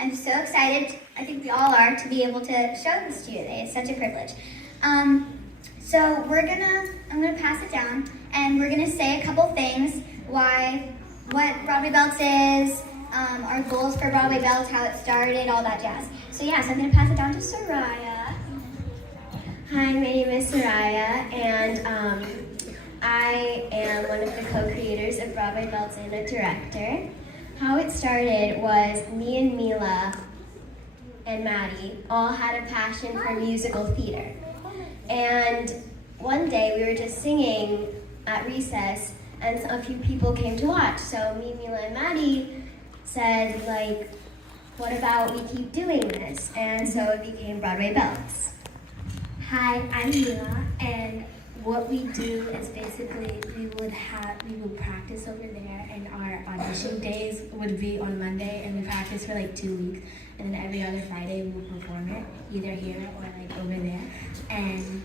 I'm so excited, I think we all are, to be able to show this to you today. It's such a privilege. So I'm gonna pass it down, and we're gonna say a couple things, what Broadway Belts is, our goals for Broadway Belts, how it started, all that jazz. So I'm gonna pass it down to Soraya. Hi, my name is Soraya, and I am one of the co-creators of Broadway Belts and a director. How it started was me and Mila and Maddie all had a passion for musical theater. And one day we were just singing at recess, and a few people came to watch. So me, Mila, and Maddie said, like, what about we keep doing this? And so it became Broadway Belts. Hi, I'm Mila, and what we do is basically we would practice over there, and our audition days would be on Monday, and we practice for like 2 weeks, and then every other Friday we would perform it, either here or like over there. And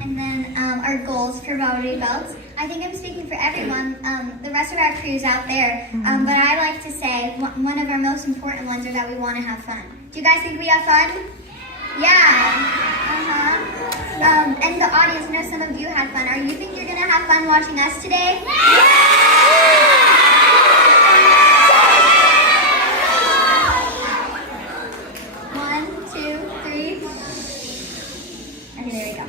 And then our goals for Broadway Belts. I think I'm speaking for everyone, the rest of our crews out there, but I like to say one of our most important ones are that we want to have fun. Do you guys think we have fun? Yeah. And the audience, I know some of you had fun. Are you think you're going to have fun watching us today? One, two, three. Okay, there we go.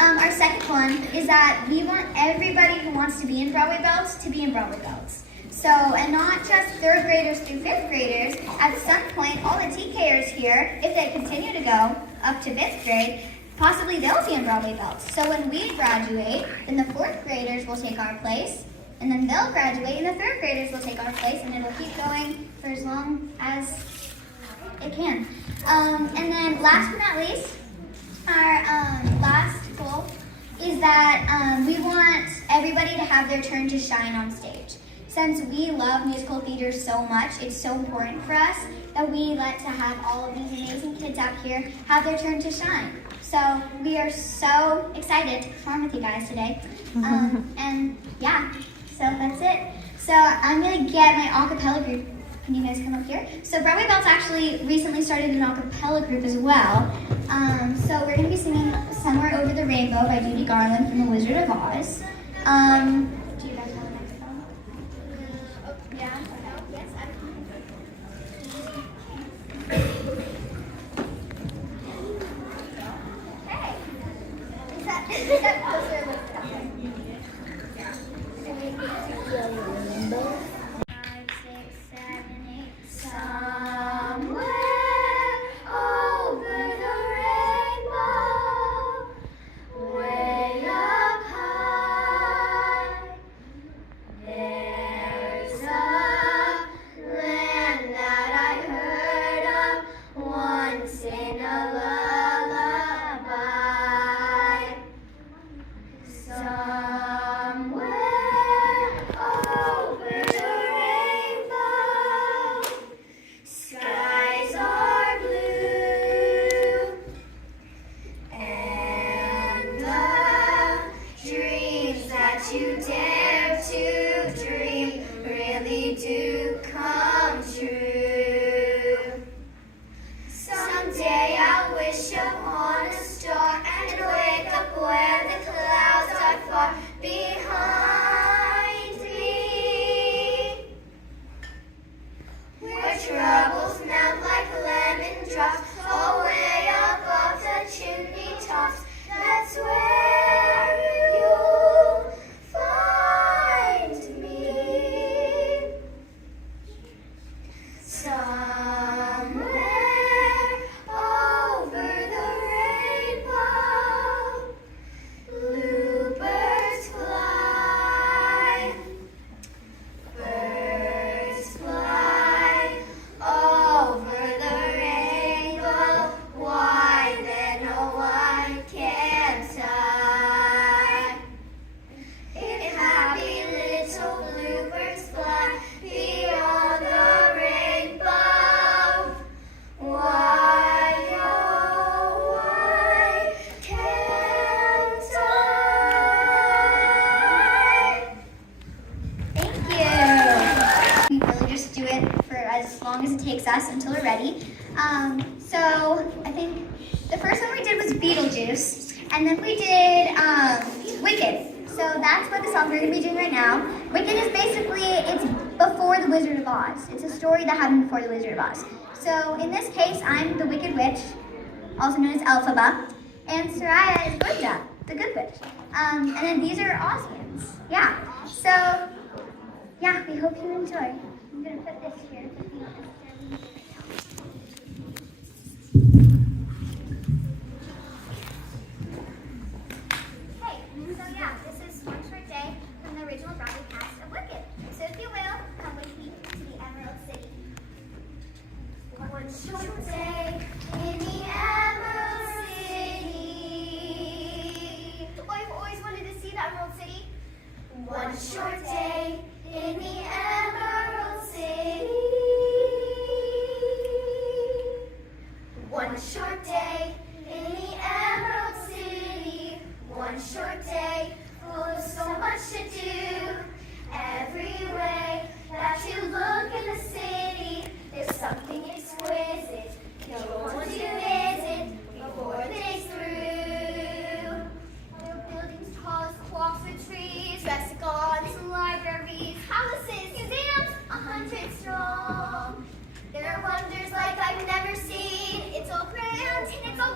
Our second one is that we want everybody who wants to be in Broadway Belts to be in Broadway Belts. So, and not just third graders through fifth graders. At some point, all the TKers here, if they continue to go up to fifth grade, possibly they'll be in Broadway Belts. So when we graduate, then the fourth graders will take our place, and then they'll graduate, and the third graders will take our place, and it'll keep going for as long as it can. And then last but not least, our last goal is that we want everybody to have their turn to shine on stage. Since we love musical theater so much, it's so important for us that we let to have all of these amazing kids out here have their turn to shine. So we are so excited to perform with you guys today. So that's it. So I'm gonna get my a cappella group. Can you guys come up here? So Broadway Belts actually recently started an a cappella group as well. So we're gonna be singing Somewhere Over the Rainbow by Judy Garland from The Wizard of Oz. Do you guys have a microphone? Yeah? Yes, Hey! Is that closer? are ready. So I think the first one we did was Beetlejuice, and then we did Wicked. So that's what the song we're going to be doing right now. Wicked is basically, it's before the Wizard of Oz. It's a story that happened before the Wizard of Oz. So in this case, I'm the Wicked Witch, also known as Elphaba, and Soraya is Glinda, the Good Witch. And then these are Ozians. Yeah. So, yeah, we hope you enjoy. I'm going to put this here because we don't necessarily need it right now. Hey, so yeah, this is one short day from the original Broadway cast of Wicked. So if you will, come with me to the Emerald City. One short day in the Emerald City. I've always wanted to see the Emerald City. One short day in the Emerald City. One short day in the Emerald City. One short day full of so much to do. Every way that you look in the city, there's something exquisite you'll want to visit before the day's through. There are buildings tall as clocks and trees, restaurants, libraries, palaces, museums, 100 strong. There are wonders like I've never seen. It's all grand and it's all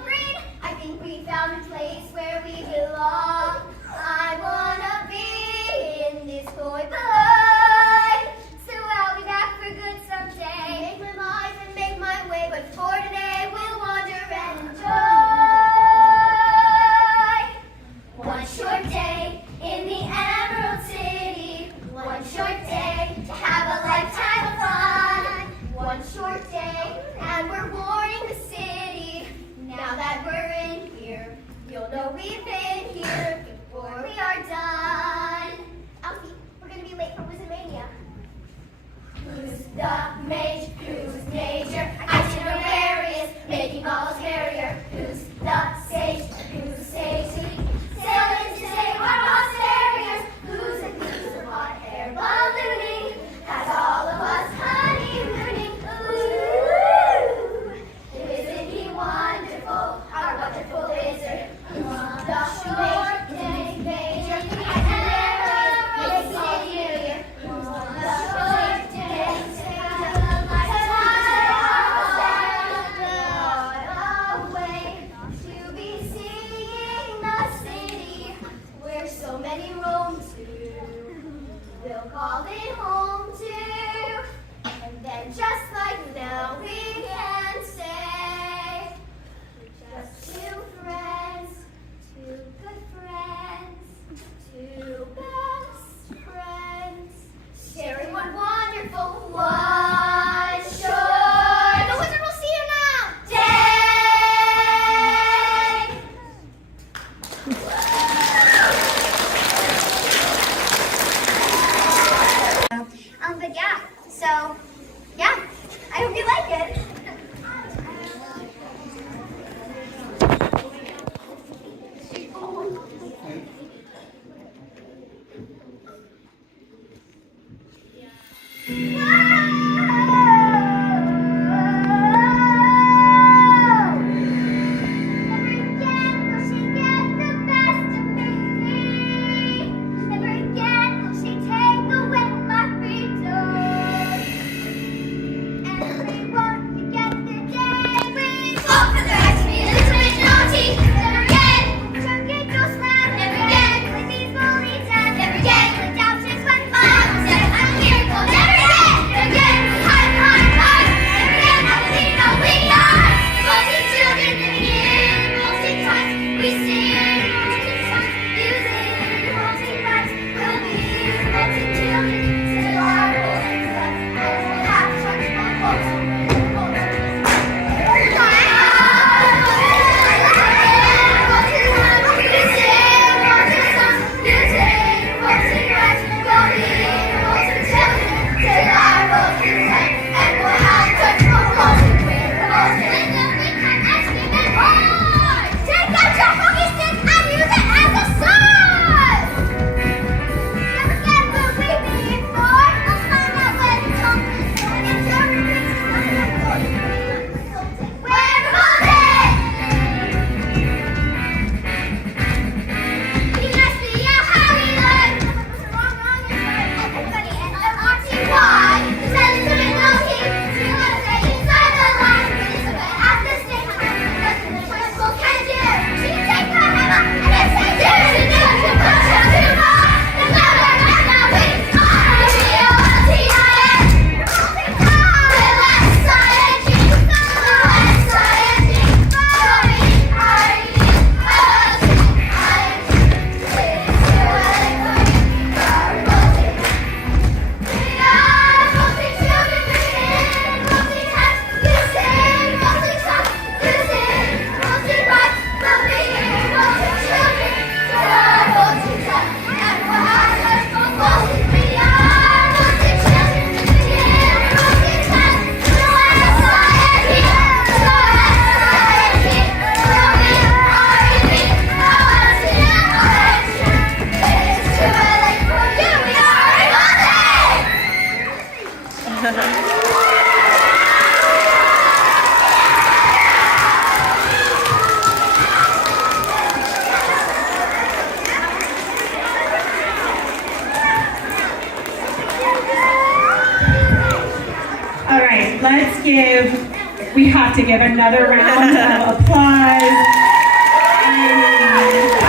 to give another round of applause.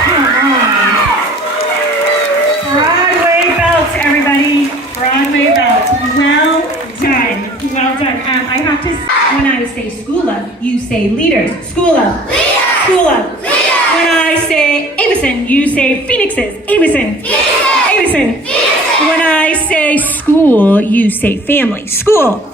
Come on. Broadway belts, everybody. Broadway belts. Well done. Well done. I have to, when I say school of, you say leaders. School of. Leaders. School of. Leaders. When I say Aveson, you say Phoenixes. Aveson. Aveson. When I say school, you say family. School.